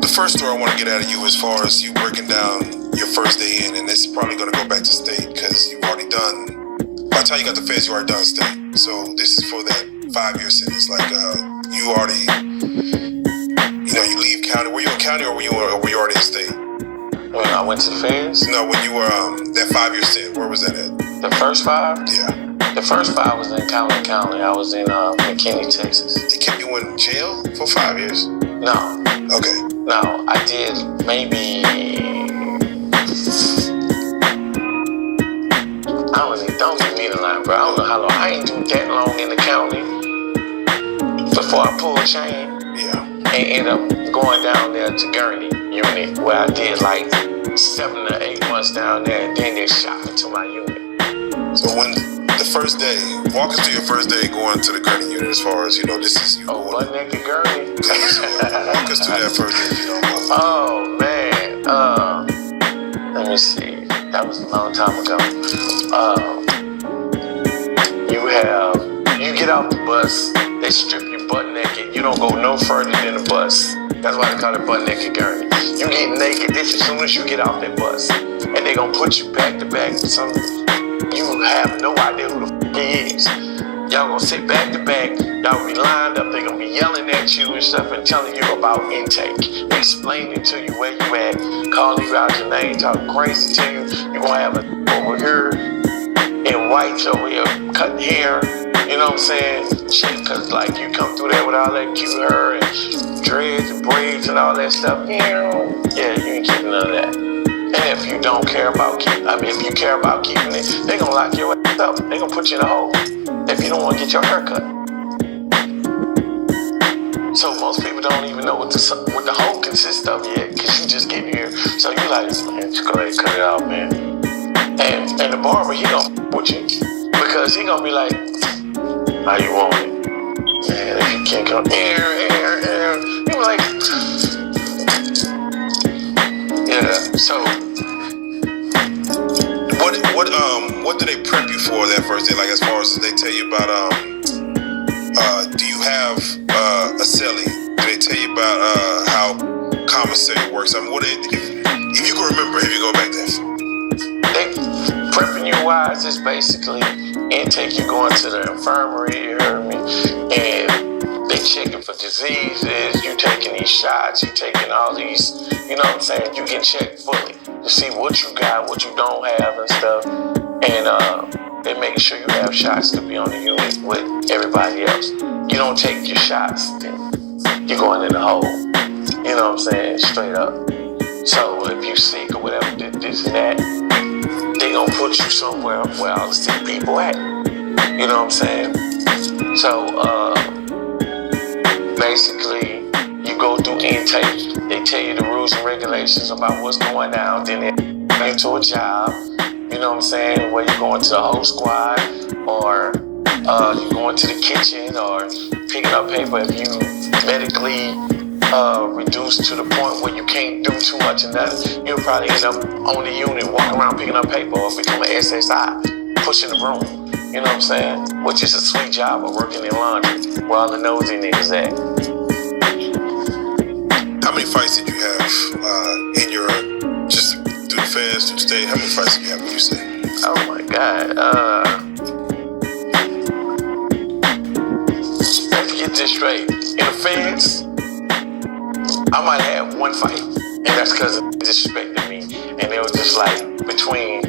The first story I want to get out of you as far as you breaking down your first day in, and it's probably going to go back to state because you've already done, by the time you got the feds, you already done state. So this is for that 5-year sentence. Like, you already, you leave county. Were you in county or were you already in state? When I went to the feds? No, when you were, that 5-year stint, where was that at? The first 5? Yeah. The first 5 was in County County. I was in McKinney, Texas. They kept you in jail for 5 years? No. Okay. No, I did maybe, don't give me the line, bro. I don't know how long. I ain't do that long in the county before I pulled chain. Yeah. And ended up going down there to Gurney unit where I did like 7 to 8 months down there, and then they shot me to my unit. So when the first day, walk us through your first day going to the Gurney unit as far as, this is you. Oh, One Naked Gurney? Walk us through that first day, Oh, man. Let me see. That was a long time ago. You get off the bus, they strip you butt naked. You don't go no further than the bus. That's why they call it Butt Naked Gurney. You get naked as soon as you get off that bus. And they gonna put you back to back to something. You have no idea who the f*** he is. Y'all gonna sit back to back. Y'all be lined up. They gonna be yelling at you and stuff and telling you about intake. Explaining to you where you at. Calling you out your name. Talking crazy to you. You gonna have a over here in whites over here cutting hair. You know what I'm saying? Shit, cause like you come through there with all that cute hair and dreads and braids and all that stuff. Yeah, you ain't keeping none of that. And if you don't care about if you care about keeping it, they gonna lock your ass up. They gonna put you in a hole if you don't want to get your hair cut. So most people don't even know what the hole consists of yet, cause you just get here. So you like, man, just go ahead and cut it out, man. And the barber, he gonna with you because he gonna be like, how you want it? Man, if you can't come air. You like, yeah. So what do they prep you for that first day? Like as far as they tell you about do you have a cellie? Do they tell you about how commissary works? I mean, if you can remember, if you go back there. They prepping you wise is basically intake. You going to the infirmary, you heard me, and they checking for diseases. You taking these shots. You taking all these. You know what I'm saying? You get checked fully to see what you got, what you don't have, and stuff. And they making sure you have shots to be on the unit with everybody else. You don't take your shots, then you're going in the hole. You know what I'm saying? Straight up. So if you sick or whatever, this and that, they gonna put you somewhere where all the sick people at. You know what I'm saying? So basically, you go through intake. They tell you the rules and regulations about what's going down. Then they bring you to a job. You know what I'm saying? Where you're going to the whole squad, or you're going to the kitchen, or picking up paper if you medically reduced to the point where you can't do too much and nothing. You'll probably end up on the unit, walking around picking up paper, or become an SSI, pushing the broom. You know what I'm saying? Which is a sweet job of working in laundry, where all the nosy niggas at. How many fights did you have in your, just through the feds, through the state? How many fights did you have, would you say? Oh my God. Let's get this straight. In the feds, I might have one fight, and that's because they disrespected me. And it was just like between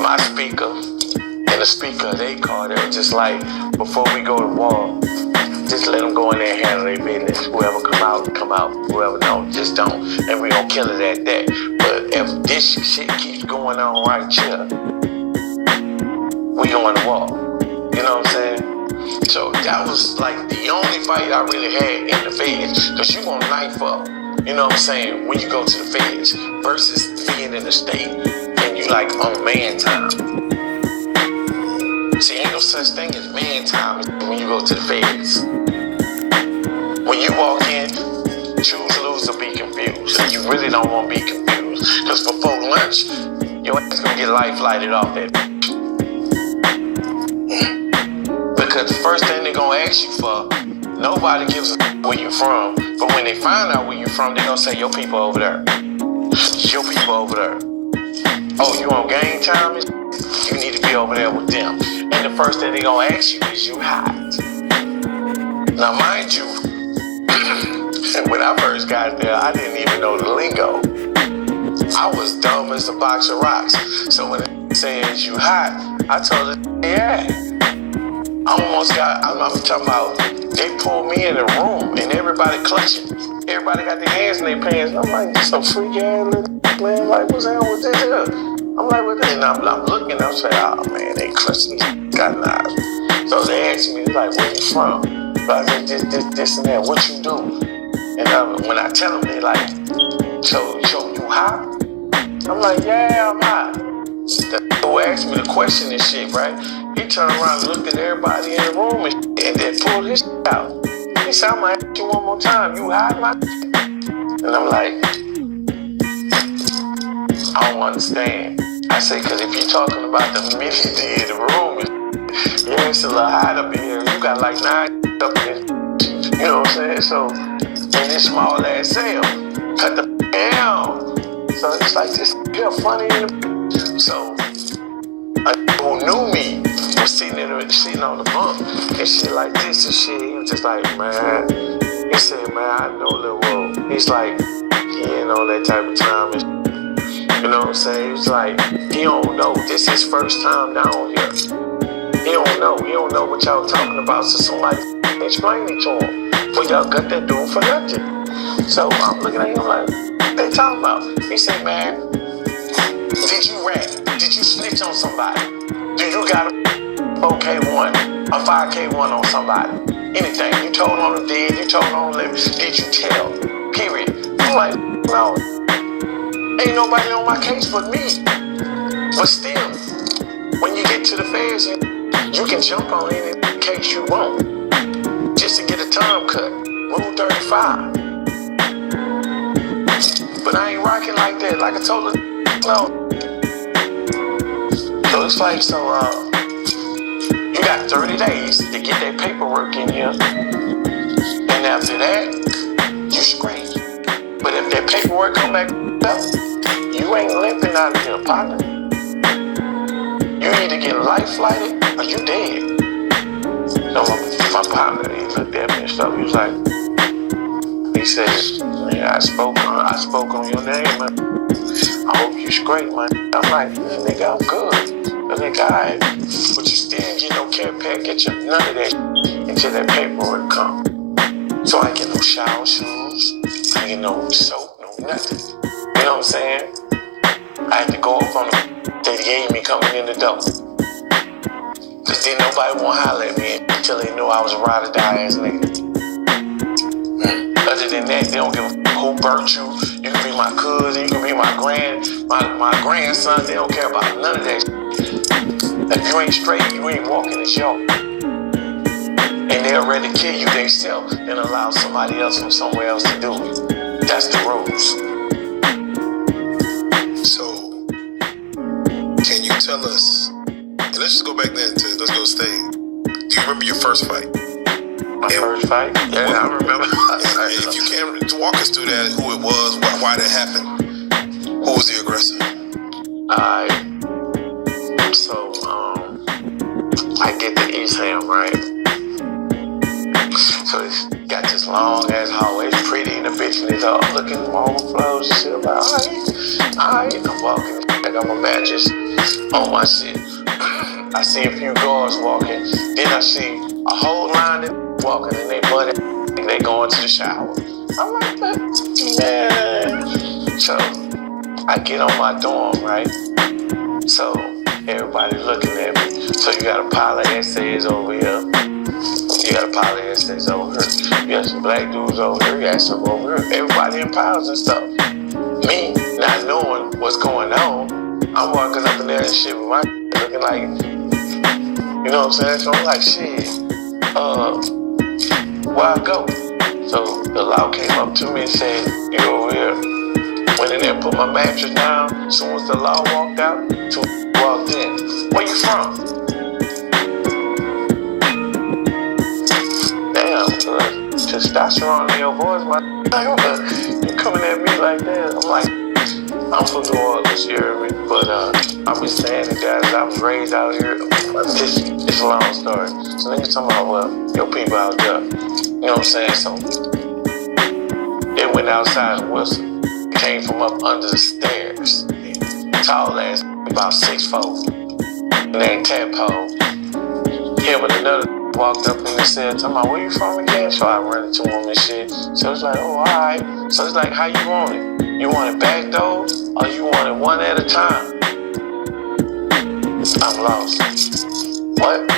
my speaker and the speaker they called. It was just like, before we go to war, just let them go in there and handle their business. Whoever come out. Whoever don't, just don't. And we gonna kill it at that. But if this shit keeps going on right here, we going to war. You know what I'm saying? So that was like the only fight I really had in the feds. Because you gonna knife up, you know what I'm saying, when you go to the feds versus being in the state and you like on man time. See, ain't no such thing as man time when you go to the feds. When you walk in, choose, lose, or be confused. And you really don't want to be confused. Because before lunch, your ass gonna get life lighted off that. Because the first thing they're gonna ask you for, nobody gives a where you from. But when they find out where you from, they gonna say, your people over there. Your people over there. Oh, you on game time? You need to be over there with them. And the first thing they gonna ask you is, you hot? Now, mind you, when I first got there, I didn't even know the lingo. I was dumb as a box of rocks. So when it says you hot, I told it, yeah. I'm talking about, they pulled me in the room and everybody clutching. Everybody got their hands in their pants. And I'm like, this some freak ass little man. Like, what's hell with this here? I'm like, what this? And I'm looking, I'm saying, oh man, they clutching, got knives. So they asked me, like, where you from? So I said, this and that, what you do? And when I tell them, they like, so you hot? I'm like, yeah, I'm hot. The who asked me the question and shit, right? He turned around and looked at everybody in the room and then pulled his shit out. He said, I'm gonna ask you one more time, you hot, my shit? And I'm like, I don't understand. I say, cause if you're talking about the minute in the room, yeah, it's a little hot up in here. You got like 9 up in here. You know what I'm saying? So, in this small ass cell, cut the down. So it's like this here funny. So who knew me was sitting on the bunk and shit like this and shit. He was just like, man. He said, man, I know Lil Woe. He's like, he ain't on that type of time. And you know what I'm saying? He's like, he don't know. This is his first time down here. He don't know. He don't know what y'all talking about. So somebody explain it to him. But y'all got that dude for nothing. So I'm looking at him like, they talking about? He said, man, did you rap? Did you snitch on somebody? Do you got a 4K1, a 5K1 on somebody? Anything? You told on the dead, you told on the living. Did you tell? Period. I'm like, no. Ain't nobody on my case but me. But still, when you get to the feds, you can jump on any case you want. Just to get a time cut. Rule 35. But I ain't rocking like that. Like I told her, no. So it's like, you got 30 days to get that paperwork in here. And after that, you straight. But if that paperwork come back up, you ain't limping out of here, partner. You either get life flighted or you dead. So my partner, he looked at me and stuff. He was like, he said, yeah, I spoke on your name, man. I hope you straight, man. I'm like, nigga, I'm good. The nigga, alright. But you still ain't get no care package or none of that until that paperwork come. So I ain't get no shower shoes. I ain't get no soap, no nothing. You know what I'm saying? I had to go up on them. They gave me coming in the door. Cause then nobody won't holler at me until they knew I was a ride or die ass nigga. Other than that, they don't give a who burnt you. You can be my cousin, you can be my grandson. They don't care about none of that shit. If you ain't straight, you ain't walking the show. And they'll rather kill you themselves than allow somebody else from somewhere else to do it. That's the rules. So, can you tell us, and let's just go back then to, let's go stay. Do you remember your first fight? My first fight? Yeah, I remember. If you can walk us through that, who it was, why that happened, who was the aggressor? I get to East Ham, right? So it's got this long ass hallway, it's pretty, and the bitch in it all looking overflows and shit. I'm like, alright, I'm walking, I got my mattress on my shit. I see a few guards walking, then I see a whole line of walking, and they butt and they going to the shower. I'm like, man. So I get on my dorm, right? So everybody looking at me. So you got a pile of essays over here. You got a pile of essays over here. You got some black dudes over here. You got some over here. Everybody in piles and stuff. Me, not knowing what's going on, I'm walking up in there and shit with my looking like, you know what I'm saying? So I'm like, shit, where I go? So the law came up to me and said, you over here. Went in there, put my mattress down. As soon as the law walked out, two walked in. Where you from? Damn, just testosterone in your voice, my you coming at me like that. I'm like, I'm from New Orleans, you hear me? But I've been saying it, guys. I was raised out here. It's a long story. So niggas talking about, well, your people out there. You know what I'm saying? So they went outside and whistled. Came from up under the stairs. Tall ass, about 6'4". Named Tadpole. Him and another walked up and they said, talking about, where you from again? So I ran into him and shit. So it's like, oh, all right. So it's like, how you want it? You want it back though? Or you want it one at a time? I'm lost. What?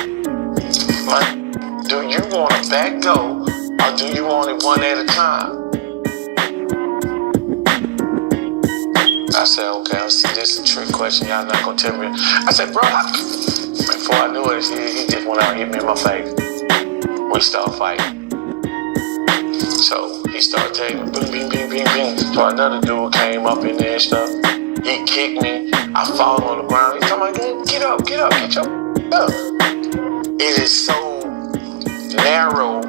Do you want it back though? Or do you want it one at a time? I said, okay, I see this is a trick question. Y'all not gonna tell me. I said, bro, before I knew it, he just went out and hit me in my face. We started fighting. So he started taking bing, bing, bing, bing, bing. So another dude came up in there and stuff. He kicked me. I fall on the ground. He's talking about, get up, get your up. It is so narrow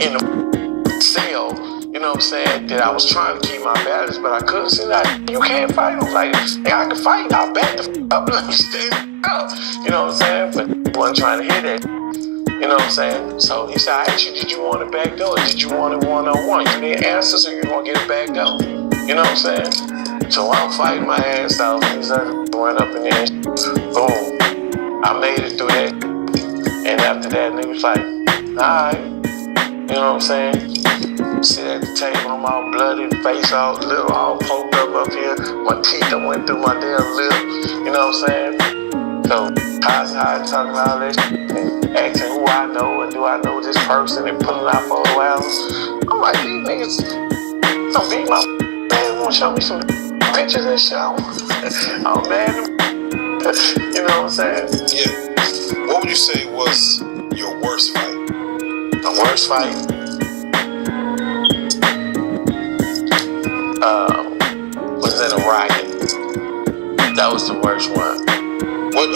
in the cell, you know what I'm saying, that I was trying to keep my balance, but I couldn't see that. You can't fight him. Like, hey, I can fight. I'll back the up. Let me stay up. You know what I'm saying? But he wasn't trying to hear that. You know what I'm saying? So he said, I asked you, did you want it back door? Or did you want it one-on-one? You didn't answer, so you're going to get it back door. You know what I'm saying? So I'm fighting my ass off. These other went up in there and boom. I made it through that. And after that, nigga was like, alright. You know what I'm saying? Sit at the table, I'm all bloody, face all little, all poked up here. My teeth that went through my damn lip. You know what I'm saying? So I talking all this shit and asking who I know and do I know this person and pulling out photo albums. I'm like, these niggas don't beat my man, wanna show me some pictures and shit. I'm mad. You know what I'm saying? Yeah. What would you say was your worst fight? The worst fight? Was in a riot. That was the worst one. What